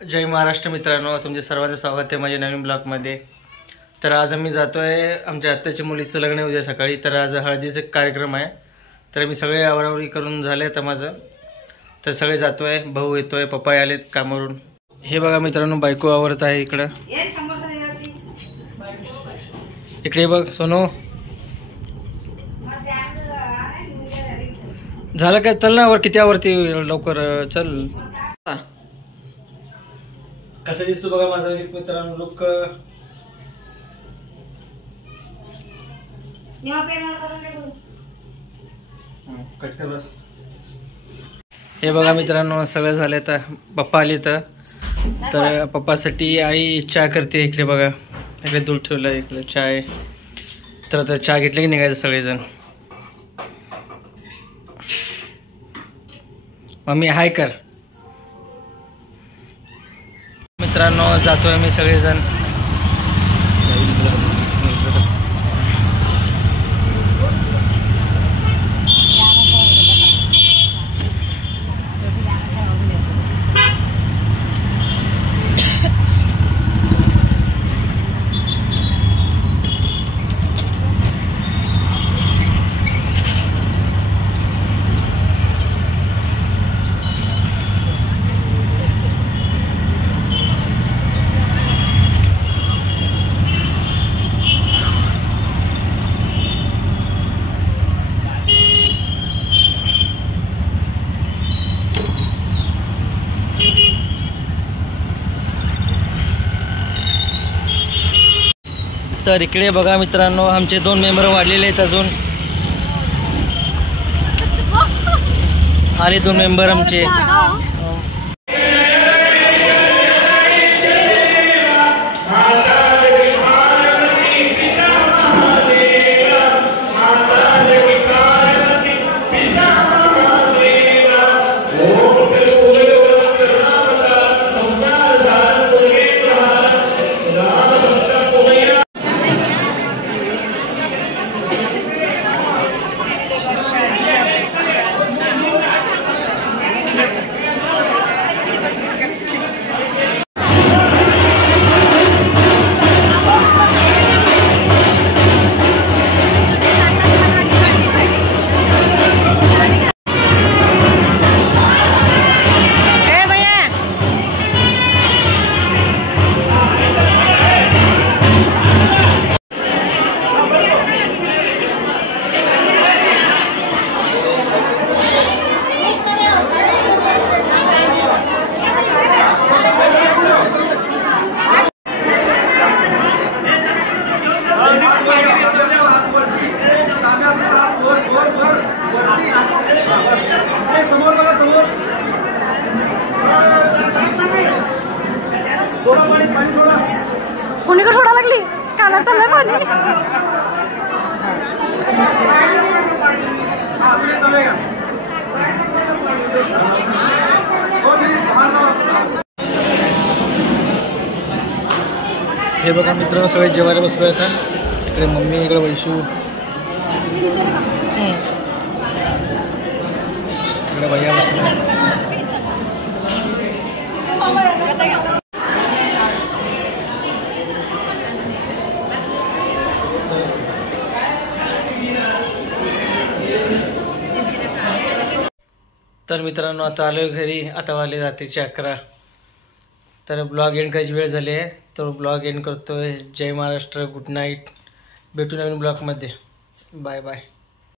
जय महाराष्ट्र मित्रांनो, तुमचे सर्वांचं स्वागत आहे माझ्या नवीन ब्लॉगमध्ये। तर आज आम्ही जातोय आमच्या आत्याच्या मुलीचं लग्न उद्या सकाळी। तर आज हळदीचा कार्यक्रम आहे। तर मी सगळे आवरावरी करून झाले तर माझं तर सगळे जातोय, भाऊ येतोय, पप्पा आलेत कामावरून। हे बघा मित्रांनो, बायको आवरत आहे इकडं। इकडे बघ सोनू, झालं काय? चल ना वर, किती आवरती लवकर चल। कसं दिसतो बघा माझा मित्रांनो लुक। कट कर बस। हे बघा मित्रांनो, सगळं झालं। तर पप्पा आले तर पप्पासाठी आई चहा करते। इकडे बघा, इकडे दूध ठेवलं, इकडे चहा आहे। तर आता चहा घेतलं की निघायचं सगळेजण। मम्मी हाय कर। मित्रांनो जातोय मी सगळेजण। तर इकडे बघा मित्रांनो, आमचे 2 मेंबर वाढलेले आहेत। अजून आले 2 मेंबर आमचे। कोणीकडे सोडा लागली? कानात चाललंय पाणी। हे बघा मित्रांनो, सगळे जेवायला बसलो आता। इकडे मम्मी, इकडे वैशू, इकडे भैया बसले। तर मित्रांनो आता आलोय घरी। आता वाजले रात्रीचे 11। तर ब्लॉग एंड करायची वेळ झाली आहे। तो ब्लॉग एंड करतोय। जय महाराष्ट्र, गुड नाईट। भेटू नवीन ब्लॉगमध्ये। Bye bye.